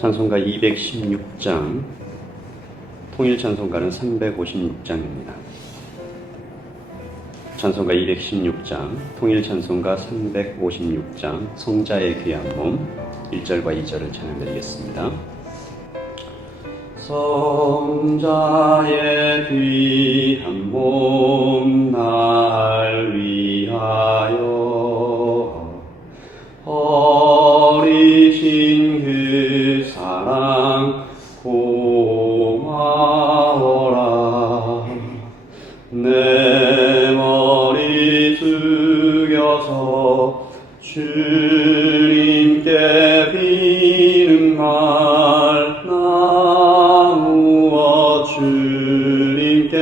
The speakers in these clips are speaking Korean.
찬송가 216장, 통일 찬송가는 356장입니다. 찬송가 216장, 통일 찬송가 356장, 성자의 귀한 몸 1절과 2절을 찬양드리겠습니다. 성자의 귀한 몸 날 위하여 버리신 그 사랑 고마워라. 내 머리 숙여서 주님께 비는 말 나누어 주님께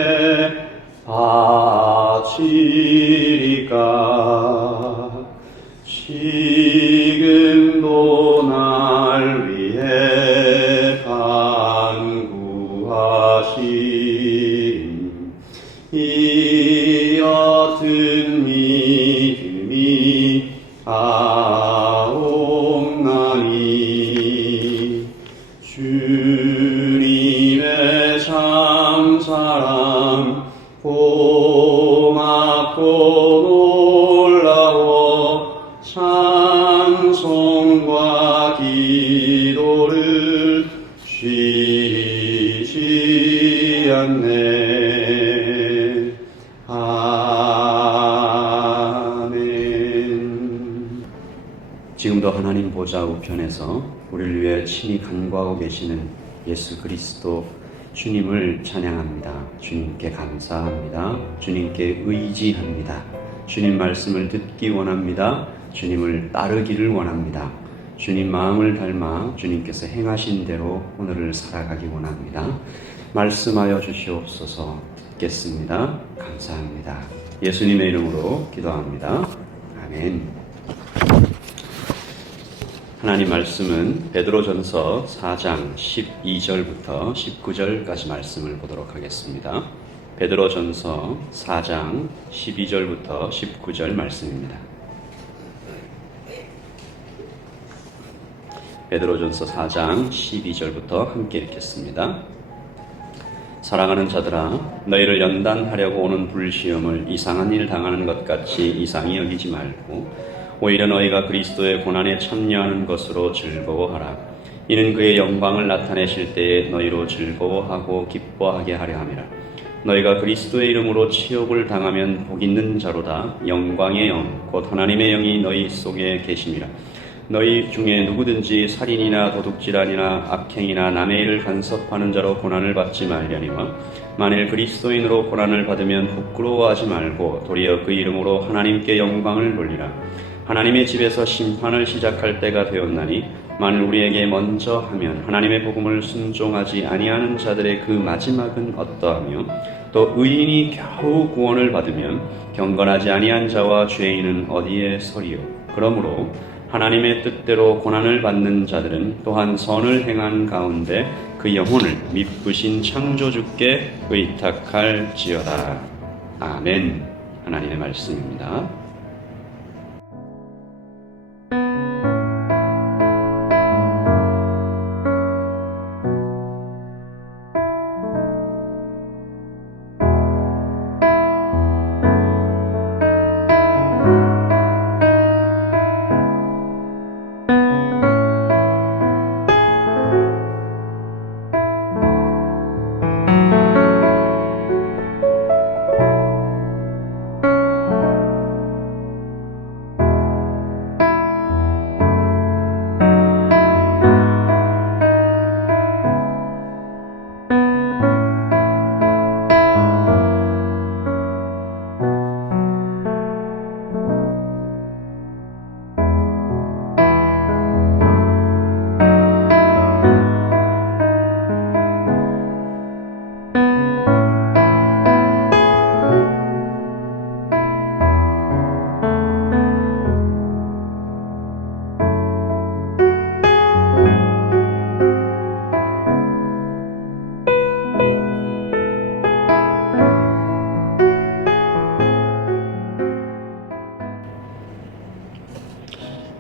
바치리까. 지금도 날 위해 간구하신 이 어떤 믿음이 아옵나니. 주님의 참 사랑 고맙고 놀라워 찬송과 기도를 쉬지 않네. 아멘. 지금도 하나님 보좌 우편에서 우리를 위해 친히 간구하고 계시는 예수 그리스도 주님을 찬양합니다. 주님께 감사합니다. 주님께 의지합니다. 주님 말씀을 듣기 원합니다. 주님을 따르기를 원합니다. 주님 마음을 닮아 주님께서 행하신 대로 오늘을 살아가기 원합니다. 말씀하여 주시옵소서. 듣겠습니다. 감사합니다. 예수님의 이름으로 기도합니다. 아멘. 하나님 말씀은 베드로전서 4장 12절부터 19절까지 말씀을 보도록 하겠습니다. 베드로전서 4장 12절부터 19절 말씀입니다. 베드로전서 4장 12절부터 함께 읽겠습니다. 사랑하는 자들아, 너희를 연단하려고 오는 불시험을 이상한 일 당하는 것 같이 이상히 여기지 말고 오히려 너희가 그리스도의 고난에 참여하는 것으로 즐거워하라. 이는 그의 영광을 나타내실 때에 너희로 즐거워하고 기뻐하게 하려 함이라. 너희가 그리스도의 이름으로 치욕을 당하면 복 있는 자로다. 영광의 영, 곧 하나님의 영이 너희 속에 계심이라. 너희 중에 누구든지 살인이나 도둑질하니나 악행이나 남의 일을 간섭하는 자로 고난을 받지 말려니와 만일 그리스도인으로 고난을 받으면 부끄러워하지 말고 도리어 그 이름으로 하나님께 영광을 돌리라. 하나님의 집에서 심판을 시작할 때가 되었나니 만일 우리에게 먼저 하면 하나님의 복음을 순종하지 아니하는 자들의 그 마지막은 어떠하며 또 의인이 겨우 구원을 받으면 경건하지 아니한 자와 죄인은 어디에 서리요. 그러므로 하나님의 뜻대로 고난을 받는 자들은 또한 선을 행한 가운데 그 영혼을 미쁘신 창조주께 의탁할지어다. 아멘. 하나님의 말씀입니다.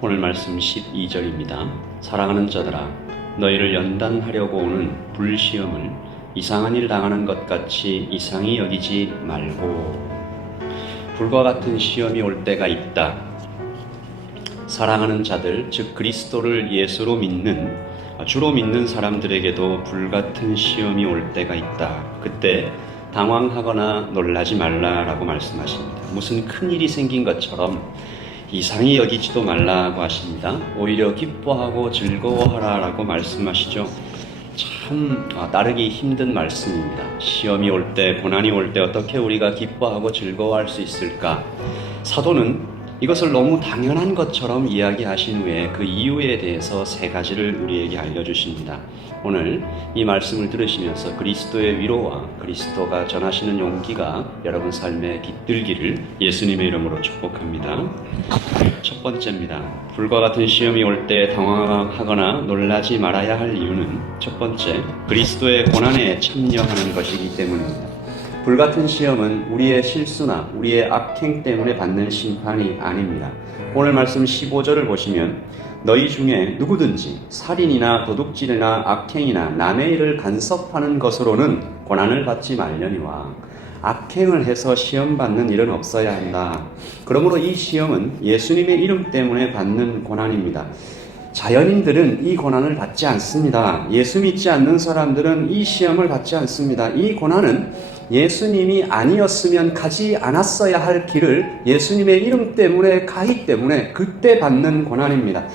오늘 말씀 12절입니다. 사랑하는 자들아, 너희를 연단하려고 오는 불시험을 이상한 일 당하는 것 같이 이상히 여기지 말고. 불과 같은 시험이 올 때가 있다. 사랑하는 자들, 즉 그리스도를 예수로 주로 믿는 사람들에게도 불같은 시험이 올 때가 있다. 그때 당황하거나 놀라지 말라라고 말씀하십니다. 무슨 큰일이 생긴 것처럼 이상히 여기지도 말라고 하십니다. 오히려 기뻐하고 즐거워하라라고 말씀하시죠. 참 따르기 힘든 말씀입니다. 시험이 올 때, 고난이 올 때 어떻게 우리가 기뻐하고 즐거워할 수 있을까? 사도는 이것을 너무 당연한 것처럼 이야기하신 후에 그 이유에 대해서 3가지를 우리에게 알려주십니다. 오늘 이 말씀을 들으시면서 그리스도의 위로와 그리스도가 전하시는 용기가 여러분 삶에 깃들기를 예수님의 이름으로 축복합니다. 첫 번째입니다. 불과 같은 시험이 올 때 당황하거나 놀라지 말아야 할 이유는 첫 번째, 그리스도의 고난에 참여하는 것이기 때문입니다. 불같은 시험은 우리의 실수나 우리의 악행 때문에 받는 심판이 아닙니다. 오늘 말씀 15절을 보시면 너희 중에 누구든지 살인이나 도둑질이나 악행이나 남의 일을 간섭하는 것으로는 고난을 받지 말려니와 악행을 해서 시험받는 일은 없어야 한다. 그러므로 이 시험은 예수님의 이름 때문에 받는 고난입니다. 자연인들은 이 고난을 받지 않습니다. 예수 믿지 않는 사람들은 이 시험을 받지 않습니다. 이 고난은 예수님이 아니었으면 가지 않았어야 할 길을 예수님의 이름 때문에 가기 때문에 그때 받는 고난입니다.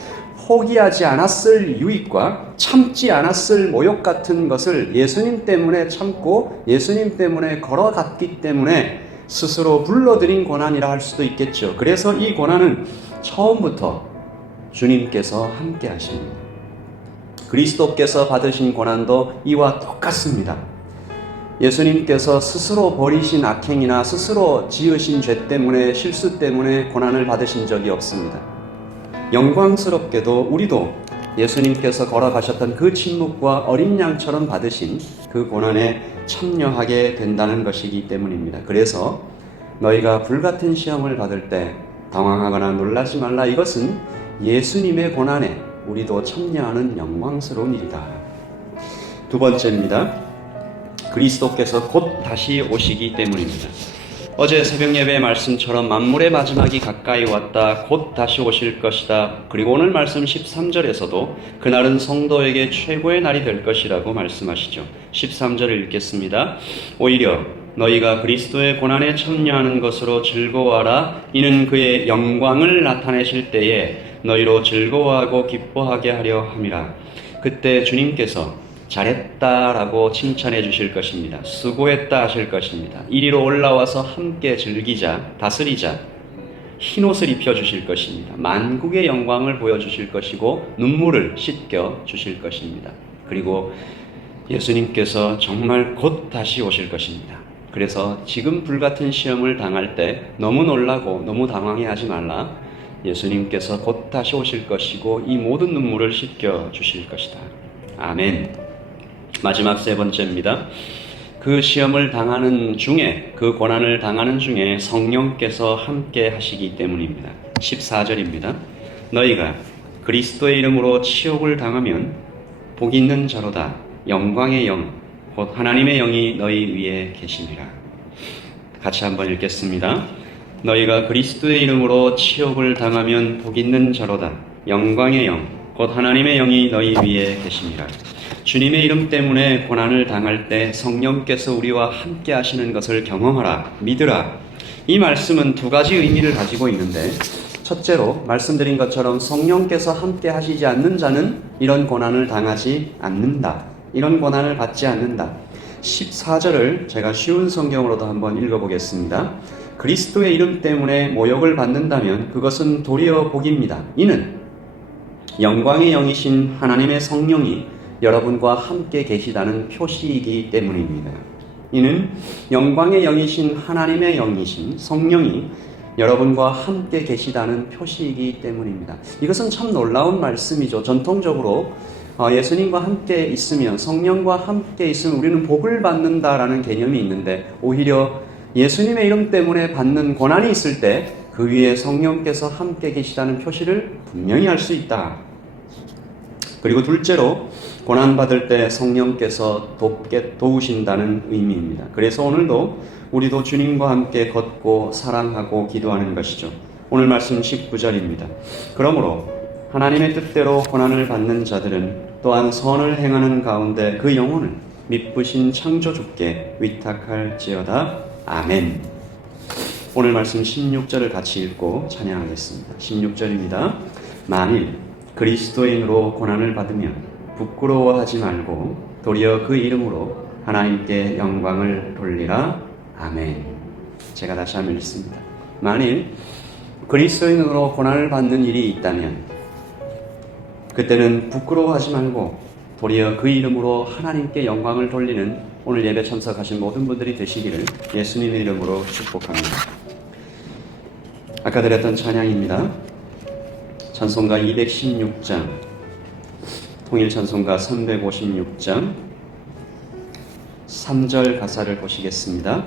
포기하지 않았을 유익과 참지 않았을 모욕 같은 것을 예수님 때문에 참고 예수님 때문에 걸어갔기 때문에 스스로 불러들인 고난이라 할 수도 있겠죠. 그래서 이 고난은 처음부터 주님께서 함께 하십니다. 그리스도께서 받으신 고난도 이와 똑같습니다. 예수님께서 스스로 버리신 악행이나 스스로 지으신 죄 때문에 실수 때문에 고난을 받으신 적이 없습니다. 영광스럽게도 우리도 예수님께서 걸어가셨던 그 침묵과 어린 양처럼 받으신 그 고난에 참여하게 된다는 것이기 때문입니다. 그래서 너희가 불같은 시험을 받을 때 당황하거나 놀라지 말라. 이것은 예수님의 고난에 우리도 참여하는 영광스러운 일이다. 두 번째입니다. 그리스도께서 곧 다시 오시기 때문입니다. 어제 새벽 예배의 말씀처럼 만물의 마지막이 가까이 왔다. 곧 다시 오실 것이다. 그리고 오늘 말씀 13절에서도 그날은 성도에게 최고의 날이 될 것이라고 말씀하시죠. 13절을 읽겠습니다. 오히려 너희가 그리스도의 고난에 참여하는 것으로 즐거워하라. 이는 그의 영광을 나타내실 때에 너희로 즐거워하고 기뻐하게 하려 함이라. 그때 주님께서 잘했다라고 칭찬해 주실 것입니다. 수고했다 하실 것입니다. 이리로 올라와서 함께 즐기자, 다스리자, 흰옷을 입혀 주실 것입니다. 만국의 영광을 보여주실 것이고 눈물을 씻겨 주실 것입니다. 그리고 예수님께서 정말 곧 다시 오실 것입니다. 그래서 지금 불같은 시험을 당할 때 너무 놀라고 너무 당황해하지 말라. 예수님께서 곧 다시 오실 것이고 이 모든 눈물을 씻겨 주실 것이다. 아멘. 마지막 3번째입니다. 그 시험을 당하는 중에, 그 고난을 당하는 중에 성령께서 함께 하시기 때문입니다. 14절입니다. 너희가 그리스도의 이름으로 치욕을 당하면 복 있는 자로다. 영광의 영, 곧 하나님의 영이 너희 위에 계시니라. 같이 한번 읽겠습니다. 너희가 그리스도의 이름으로 치욕을 당하면 복 있는 자로다. 영광의 영, 곧 하나님의 영이 너희 위에 계시니라. 주님의 이름 때문에 고난을 당할 때 성령께서 우리와 함께 하시는 것을 경험하라, 믿으라. 이 말씀은 2가지 의미를 가지고 있는데, 첫째로 말씀드린 것처럼 성령께서 함께 하시지 않는 자는 이런 고난을 당하지 않는다. 이런 고난을 받지 않는다. 14절을 제가 쉬운 성경으로도 한번 읽어보겠습니다. 그리스도의 이름 때문에 모욕을 받는다면 그것은 도리어 복입니다. 이는 영광의 영이신 하나님의 성령이 여러분과 함께 계시다는 표시이기 때문입니다. 이는 영광의 영이신 하나님의 영이신 성령이 여러분과 함께 계시다는 표시이기 때문입니다. 이것은 참 놀라운 말씀이죠. 전통적으로 예수님과 함께 있으면, 성령과 함께 있으면 우리는 복을 받는다라는 개념이 있는데, 오히려 예수님의 이름 때문에 받는 고난이 있을 때 그 위에 성령께서 함께 계시다는 표시를 분명히 할 수 있다. 그리고 둘째로 고난받을 때 성령께서 도우신다는 의미입니다. 그래서 오늘도 우리도 주님과 함께 걷고 사랑하고 기도하는 것이죠. 오늘 말씀 19절입니다. 그러므로 하나님의 뜻대로 고난을 받는 자들은 또한 선을 행하는 가운데 그 영혼을 미쁘신 창조주께 위탁할지어다. 아멘. 오늘 말씀 16절을 같이 읽고 찬양하겠습니다. 16절입니다. 만일 그리스도인으로 고난을 받으면 부끄러워하지 말고 도리어 그 이름으로 하나님께 영광을 돌리라. 아멘. 제가 다시 한번 읽습니다. 만일 그리스도인으로 고난을 받는 일이 있다면 그때는 부끄러워하지 말고 도리어 그 이름으로 하나님께 영광을 돌리는 오늘 예배 참석하신 모든 분들이 되시기를 예수님의 이름으로 축복합니다. 아까 드렸던 찬양입니다. 찬송가 216장, 통일 찬송가 356장 3절 가사를 보시겠습니다.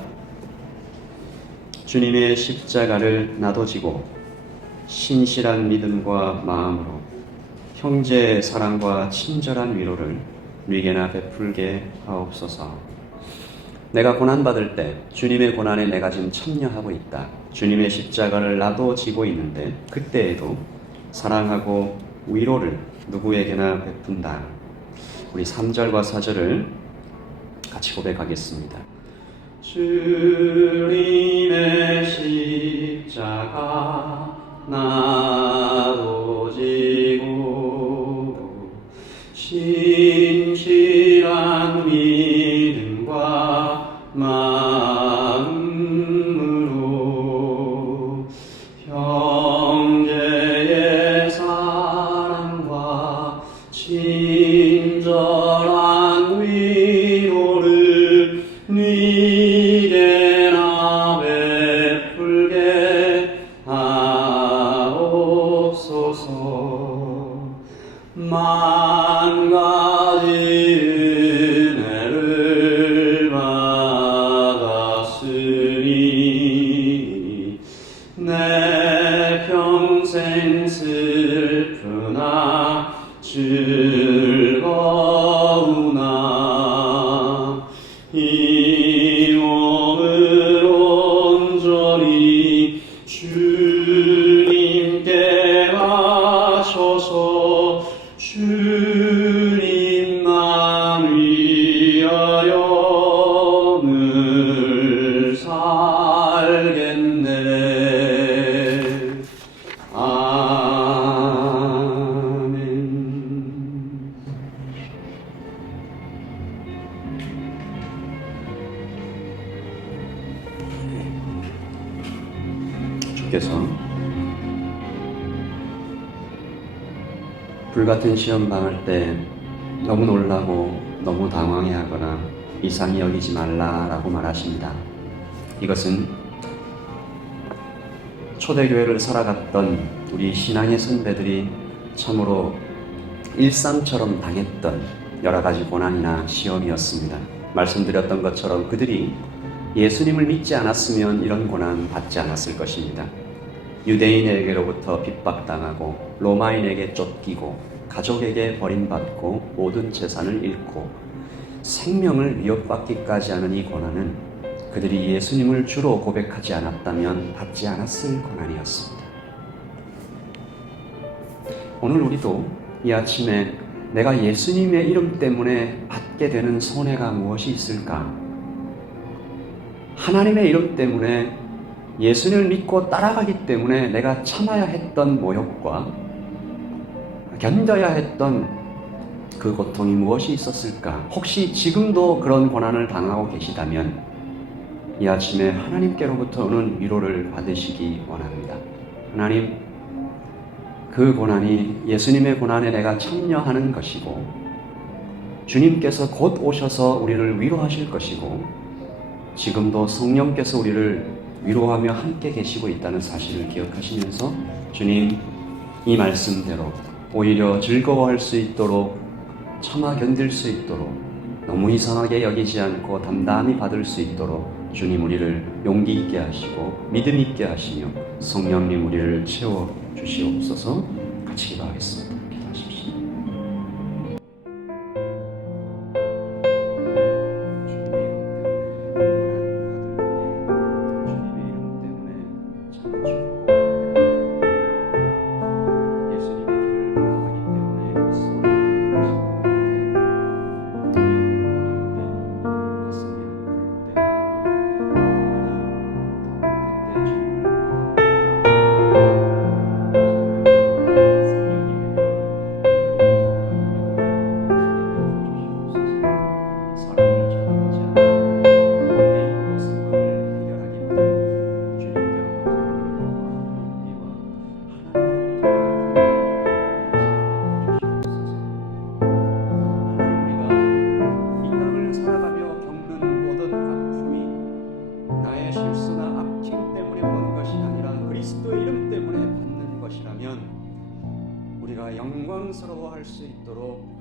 주님의 십자가를 나도 지고 신실한 믿음과 마음으로 형제의 사랑과 친절한 위로를 누이게나 베풀게 하옵소서. 내가 고난받을 때 주님의 고난에 내가 지금 참여하고 있다. 주님의 십자가를 나도 지고 있는데 그때에도 사랑하고 위로를 누구에게나 베푼다. 우리 3절과 4절을 같이 고백하겠습니다. 주님의 십자가 나도 지고 신실한 믿음과 마음으로 형제의 사랑과 친절한 위로를 네게나 베풀게 하옵소서. 만 가지 은혜를 받았으니 내 평생 슬프나 즐거우나 이 몸을 온전히 주님께 바쳐서 주님만 위하여 늘 살겠네. 아멘. 주께서 불같은 시험 당할 때 너무 놀라고 너무 당황해하거나 이상히 여기지 말라라고 말하십니다. 이것은 초대교회를 살아갔던 우리 신앙의 선배들이 참으로 일상처럼 당했던 여러 가지 고난이나 시험이었습니다. 말씀드렸던 것처럼 그들이 예수님을 믿지 않았으면 이런 고난 받지 않았을 것입니다. 유대인에게로부터 핍박당하고 로마인에게 쫓기고 가족에게 버림받고 모든 재산을 잃고 생명을 위협받기까지 하는 이 고난은 그들이 예수님을 주로 고백하지 않았다면 받지 않았을 고난이었습니다. 오늘 우리도 이 아침에 내가 예수님의 이름 때문에 받게 되는 손해가 무엇이 있을까? 하나님의 이름 때문에 예수님을 믿고 따라가기 때문에 내가 참아야 했던 모욕과 견뎌야 했던 그 고통이 무엇이 있었을까? 혹시 지금도 그런 고난을 당하고 계시다면 이 아침에 하나님께로부터 오는 위로를 받으시기 원합니다. 하나님, 그 고난이 예수님의 고난에 내가 참여하는 것이고 주님께서 곧 오셔서 우리를 위로하실 것이고 지금도 성령께서 우리를 위로하며 함께 계시고 있다는 사실을 기억하시면서 주님, 이 말씀대로 오히려 즐거워할 수 있도록 참아 견딜 수 있도록 너무 이상하게 여기지 않고 담담히 받을 수 있도록 주님 우리를 용기 있게 하시고 믿음 있게 하시며 성령님 우리를 채워 주시옵소서. 같이 기도하겠습니다. 기도하십시오.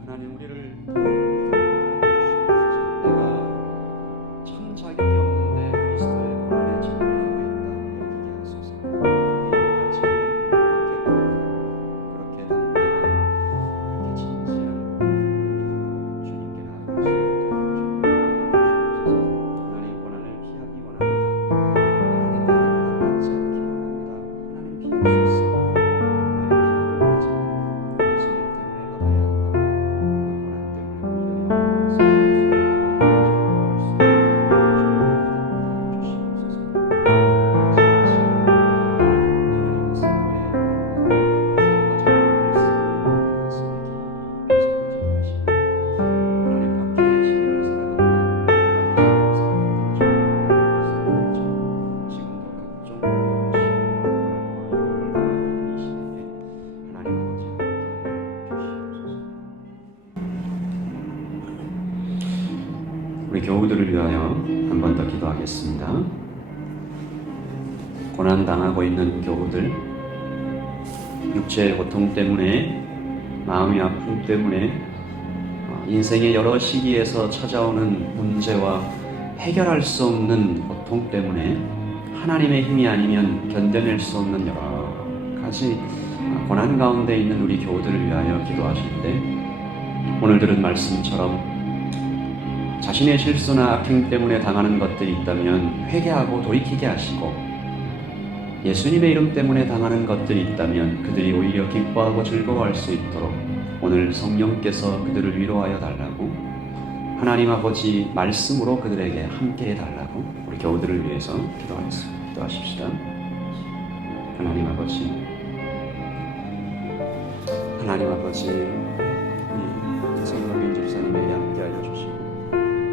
하나님 우리를 내가 참 자격이 없는데 그리스도의 고난에 참여하고 있다 여기게 하소서. 우리 아침에 그렇게 담대한 그렇게 진지한 믿음으로 주님께 나아갈 수 있도록 주옵소서. 하나님 고난을 피하기 원합니다. 하나님 고난을 받지 않기 원합니다. 하나님 피할 수 있습니다. 우리 교우들을 위하여 한 번 더 기도하겠습니다. 고난 당하고 있는 교우들, 육체의 고통 때문에, 마음의 아픔 때문에, 인생의 여러 시기에서 찾아오는 문제와 해결할 수 없는 고통 때문에 하나님의 힘이 아니면 견뎌낼 수 없는 여러 가지 고난 가운데 있는 우리 교우들을 위하여 기도하실 때, 오늘 들은 말씀처럼 자신의 실수나 악행 때문에 당하는 것들이 있다면 회개하고 돌이키게 하시고, 예수님의 이름 때문에 당하는 것들이 있다면 그들이 오히려 기뻐하고 즐거워할 수 있도록 오늘 성령께서 그들을 위로하여 달라고, 하나님 아버지 말씀으로 그들에게 함께 해달라고 우리 교우들을 위해서 기도하겠습니다. 기도하십시다. 하나님 아버지, 하나님 아버지, 우리 성령의 집사님에게 함께하여 주시고,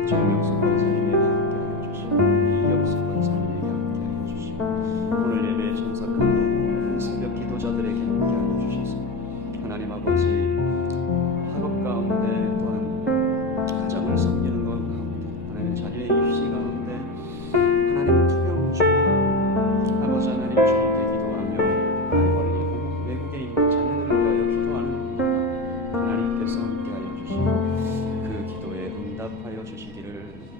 정명숙 권사님에게 함께하여 주시고, 이영숙 권사님에게 함께하여 주시고, 오늘 예배에 참석한 새벽 기도자들에게 함께하여 주셔서 하나님 아버지, 학업 가운데 또한 가정을 섬기는 것 가운데, 하나님 자녀의 입시 가운데, 하나님 투병 중에 아버지 하나님 주님께 기도하며 멀리 외국에 있는 자녀들을 위하여 기도하는 것과 하나님께서 함께하여 주시고 그 기도에 응답하여 주시기를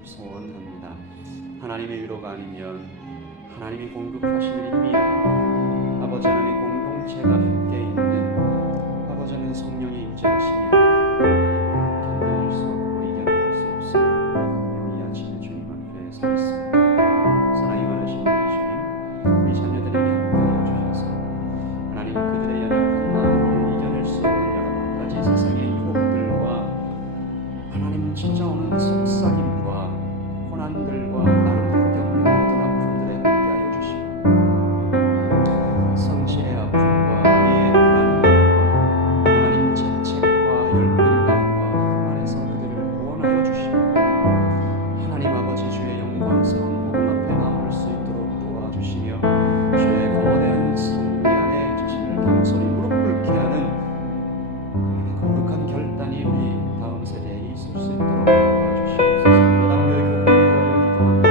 소원합니다. 하나님의 위로가 아니면, 하나님이 공급하시는 힘이 아니면, 아버지 하나님 공동체가 함께 있는 아버지 하나님 성령의 임재하시면 견뎌낼 수 없고 이겨나갈 수 없습니다. 이 아침에 주님 앞에 서 있습니다. 사랑이 많으신 우리 주님, 우리 자녀들에게 함께하여 주셔서 하나님 그들의 연약한 마음을 이겨낼 수 없는 여러 가지 세상의 유혹들과 하나님 찾아오는 속삭임과 고난들과 나름대로 겪는 모든 아픔들에 함께하여 주시고, 성실의 아픔과 이해의 불안과 하나님 재책과 열등감과 그 안에서 그들을 구원하여 주시고, 하나님 아버지 주의 영광스러운 복음 앞에 나올 수 있도록 도와주시며, 주의 거대한 섭리 안에 자신을 겸손히 무릎 꿇게 하는 거룩한 결단이 우리 다음 세대에 있을 수 있도록 도와주시옵소서. 남녀의 교회를 위하여 기도합니다.